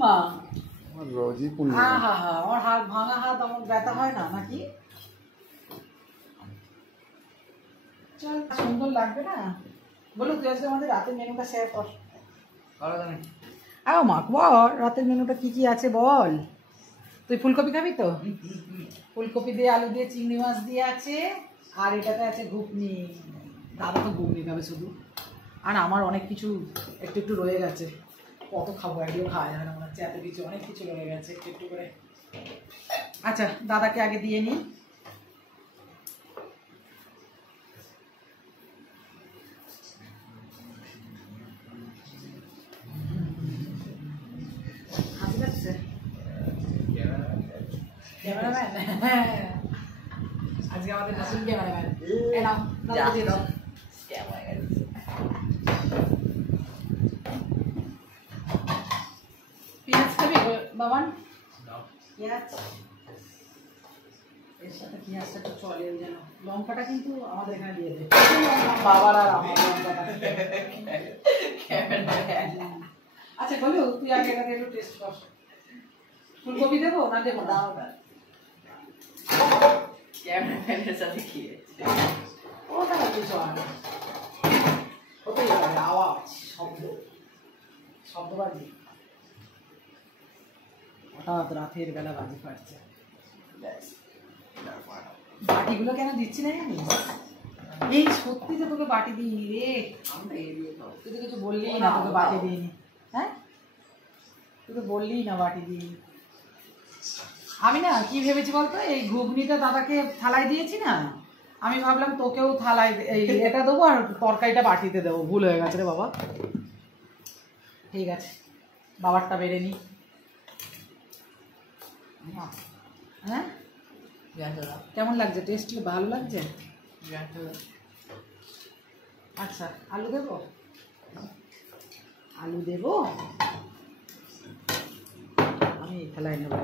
পূর্ণিমা। রোজই পূর্ণিমা। হ্যাঁ হ্যাঁ, আমার হাত ভাঙা হাত, আমার ব্যথা হয় না নাকি? চল, সুন্দর লাগবে না? বলো তুই আজকে আমাদের রাতের মেনুটা শেয়ার কর। মা বল রাতের মেনুটা কি কি আছে বল। তুই ফুলকপি খাবি তো? ফুলকপি দিয়ে আলু দিয়ে চিংড়ি মাছ দিয়ে আছে, আর এটাতে আছে ঘুগনি। দাদা তো ঘুগনি খাবে শুধু, আর আমার অনেক কিছু একটু একটু রয়ে গেছে। কত খাবো, একদিন খাওয়া যাবে না মনে হচ্ছে, এত কিছু অনেক কিছু রয়ে গেছে একটু একটু করে। আচ্ছা দাদাকে আগে দিয়ে নিই। হাসি পাচ্ছে ক্যামেরাম্যান, আজকে আমাদের নতুন ক্যামেরাম্যান। দিয়ে দাও। পেঁয়াজ খাবি বাবান? পেঁয়াজ এর সাথে পেঁয়াজটা তো চলে যেন। লঙ্কাটা কিন্তু আমাদের এখানে দিয়ে দে, বাবার আর আমার লঙ্কাটা। আচ্ছা বলো তুই আগে এটাকে একটু টেস্ট কর। ফুলকপি দেবো না দেবো? দাও না, ক্যামেরাম্যানের সাথে খেয়েছে ওটা কিছু হয় না, হতেই পারে। আওয়াজ শব্দ বাজি হঠাৎ রাতের বেলা বাজি ফাটছে। বাটিগুলো কেন দিচ্ছি না জানিস? এই সত্যি তো তোকে বাটি দিইনি রে, তুই তো কিছু বললি না তোকে বাটি দিইনি। হ্যাঁ তুই তো বললি না বাটি দিইনি। আমি না কি ভেবেছি বলতো, এই ঘুগনিটা দাদাকে থালায় দিয়েছি না, আমি ভাবলাম তোকেও থালায় এই এটা দেবো আর তরকারিটা বাটিতে দেবো। ভুল হয়ে গেছে রে বাবা। ঠিক আছে বাবারটা বেড়ে নি। হ্যাঁ কেমন লাগছে? টেস্ট ভালো লাগছে? আচ্ছা আলু দেবো, আলু দেবো। আমি থালায় নেব,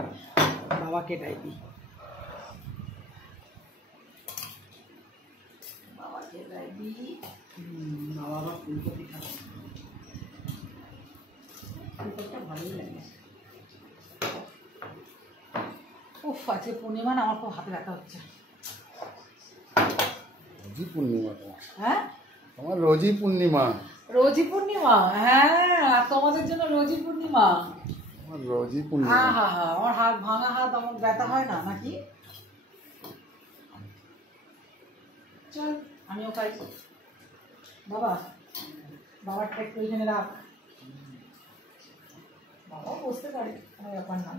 বাবাকে এটাই দিই, বাবাকে এটাই দিই। বাবা আবার ফুলকপি খাবে, ফুলকপিটা ভালোই লাগে। উফ আজকে পূর্ণিমা না, আমার খুব হাতে ব্যথা হচ্ছে। রোজই পূর্ণিমা তোমার? হ্যাঁ তোমার রোজই পূর্ণিমা। রোজই পূর্ণিমা, হ্যাঁ আর তোমাদের জন্য রোজই পূর্ণিমা। আমার রোজই পূর্ণিমা। হ্যাঁ হ্যাঁ হ্যাঁ, আমার হাত ভাঙা হাত, আমার ব্যথা হয় না নাকি? চল আমিও খাই। বাবা বাবারটা একটু ওইখানে রাখ, বাবাও বসতে পারে, কোনো ব্যাপার না।